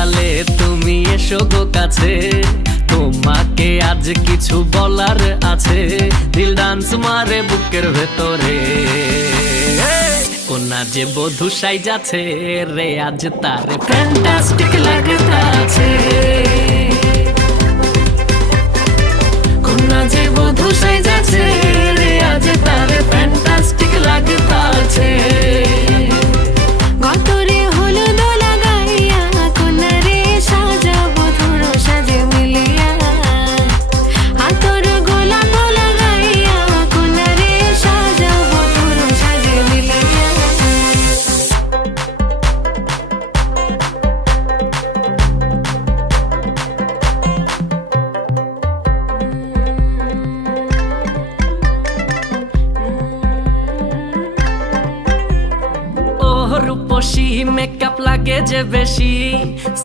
আড়ালে তুমি এসো গো কাছে, তোমাকে আজ কিছু বলার আছে। দিল ডান্স মারে বুকের ভেতরে, কোনা যে বধূ সাইজাছে রে আজ তারে ফ্যান্টাস্টিক লাগতাছে। কোনা যে বধূ সাইজাছে রে আজ তারে ফ্যান্টাস্টিক লাগতাছে। গতরে হলুদ লাগাইয়া কোনারে সাজাবো তোর সাজে মিলিয়া, হাতর গোলাপ লাগাইয়া কোনারে সাজাবো তোর সাজে মিলিয়া। রূপসী মেকআপ লাগে যে বেশি,